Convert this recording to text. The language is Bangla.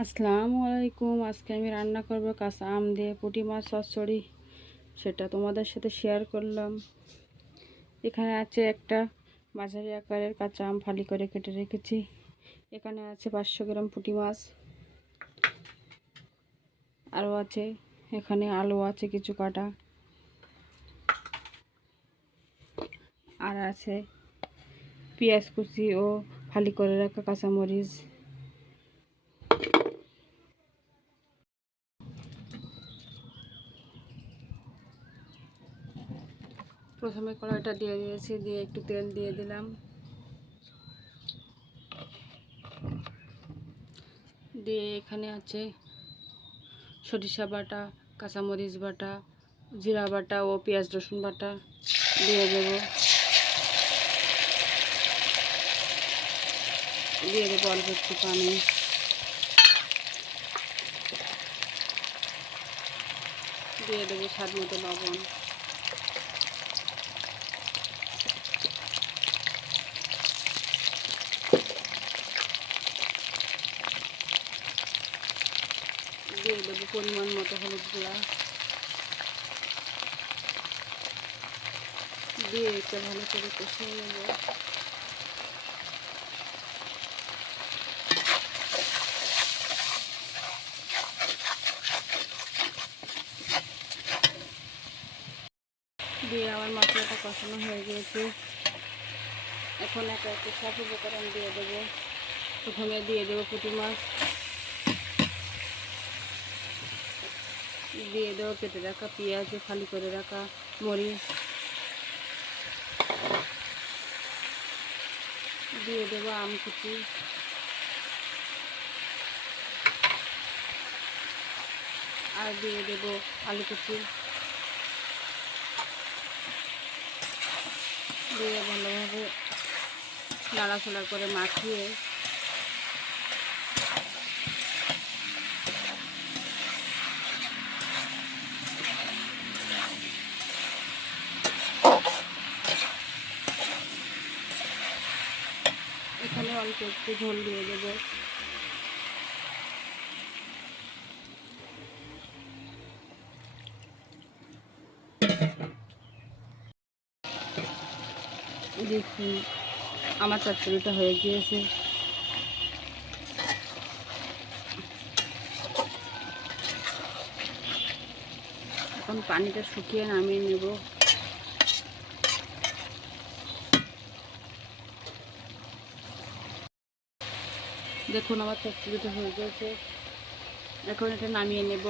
আসসালামু আলাইকুম। আজকে আমি রান্না করব কাঁচা আম দিয়ে পুঁটি মাছ চচ্চড়ি, সেটা তোমাদের সাথে শেয়ার করলাম। এখানে আছে একটা মাঝারি আকারের কাঁচা আম ফালি করে কেটে রেখেছি। এখানে আছে 500 গ্রাম পুঁটি মাছ, আরও আছে এখানে আলু আছে কিছু কাটা, আর আছে পেঁয়াজ কুচি ও ফালি করে রাখা কাঁচামরিচ। প্রথমে কড়াইটা দিয়ে দিয়েছি, দিয়ে একটু তেল দিয়ে দিলাম, দিয়ে এখানে আছে সরিষা বাটা, কাঁচামরিচ বাটা, জিরা বাটা ও পেঁয়াজ রসুন বাটা দিয়ে দেবো। দিয়ে দেবো অল্প একটু পানি, দিয়ে দেবো স্বাদ মতো লবণ, দিয়ে দেবো পরিমাণ মতো হলুদ গুঁড়া, দিয়ে একটু ভালো করে কষিয়ে নেব। দিয়ে আমার মশলাটা কষানো হয়ে গিয়েছে। এখন একে একে সব উপকরণ দিয়ে দেবো। প্রথমে দিয়ে দেবো পুঁটি মাছ, দিয়ে দেবো কেটে রাখা পেঁয়াজ, ফালি করে রাখা মরিচ, দিয়ে দেবো আম কুচি, আর দিয়ে দেবো আলু কুচি, দিয়ে ভালোভাবে নাড়াচাড়া করে মাখিয়ে এখানে অল্প একটু ঝোল দিয়ে দেবো। দেখুন আমার চচ্চড়িটা হয়ে গিয়েছে। এখন পানিটা শুকিয়ে নামিয়ে নেব। দেখুন আমার চচ্চড়িটা হয়ে গিয়েছে, এখন এটা নামিয়ে নেব।